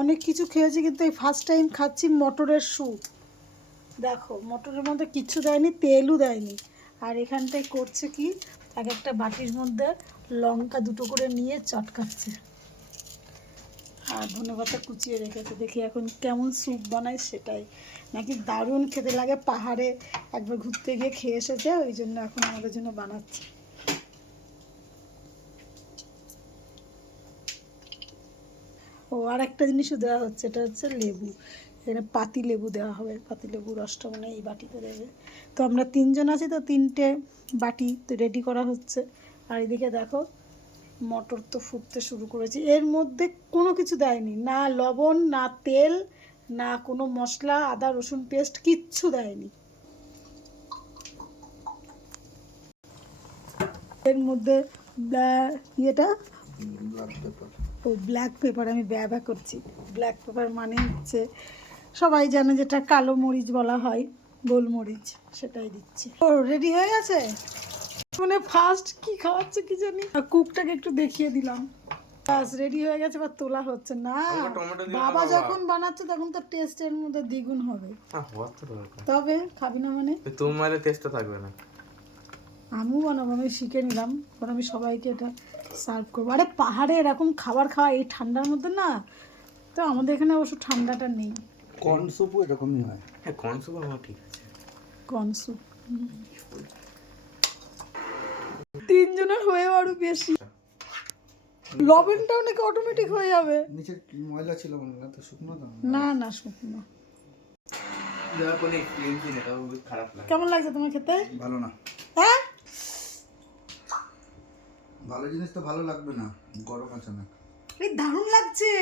অনেক কিছু খেয়েছি, কিন্তু এই ফার্স্ট টাইম খাচ্ছি মটরের স্যুপ। দেখো মটরের মধ্যে কিচ্ছু দেয়নি, তেলও দেয়নি। আর এখানটায় করছে কি, এক একটা বাটির মধ্যে লঙ্কা দুটো করে নিয়ে চটকাচ্ছে, আর ধনেপাতা কুচিয়ে রেখেছে। দেখি এখন কেমন স্যুপ বানায় সেটাই। নাকি দারুণ খেতে লাগে, পাহাড়ে একবার ঘুরতে গিয়ে খেয়ে এসেছে, ওই জন্য এখন আমাদের জন্য বানাচ্ছে। ও আর একটা জিনিসও দেওয়া হচ্ছে, এটা হচ্ছে লেবু। এখানে পাতি লেবু দেওয়া হবে, পাতি লেবু রসটা মানে এই বাটিতে দেবে। তো আমরা তিনজন আছি, তো তিনটে বাটি তো রেডি করা হচ্ছে। আর এদিকে দেখো মটর তো ফুটতে শুরু করেছি। এর মধ্যে কোনো কিছু দেয়নি, না লবণ, না তেল, না কোনো মশলা, আদা রসুন পেস্ট, কিচ্ছু দেয়নি। এর মধ্যে ইয়েটা ও ব্ল্যাক পেপার, আমি ব্যবহার করছি। ব্ল্যাক পেপার মানে হচ্ছে সবাই জানে যেটা কালো মরিচ বলা হয়, গোলমরিচ, সেটাই দিচ্ছি। ও রেডি হয়ে গেছে, মানে ফার্স্ট কি খাওয়াচ্ছে কি জানি, কুকটাকে একটু দেখিয়ে দিলাম। বাস রেডি হয়ে গেছে, বা তোলা হচ্ছে না। বাবা যখন বানাচ্ছে তখন তো টেস্টের মধ্যে দ্বিগুণ হবে। তবে খাবি না মানে তোমার টেস্টটা থাকবে না। আমিও বানাবো, আমি শিখে নিলাম, কারণ আমি সবাইকে এটা সার্ভ করবো। আরে পাহাড়ে এরকম খাবার খাওয়া এই ঠান্ডার মধ্যে না, তো আমাদের এখানে অবশ্য ঠান্ডাটা নেই। কর্ন স্যুপও এরকমই হয়। হ্যাঁ কর্ন স্যুপ আমার ঠিক আছে। কর্ন স্যুপ তিনজনের হয়ে আরো বেশি। লবণটাও নাকি অটোমেটিক হয়ে যাবে। নিচে ময়লা ছিল মনে হয়, তো শুকনো দাও না না শুকনো। দেওয়ার কোনো এক্সপিরিয়েন্স নেই, এটাও খারাপ লাগে। কেমন লাগছে তোমার খেতে? ভালো না। হ্যাঁ ভালো জিনিস তো ভালো লাগবে না, গরম আছে না। এই দারুণ লাগছে।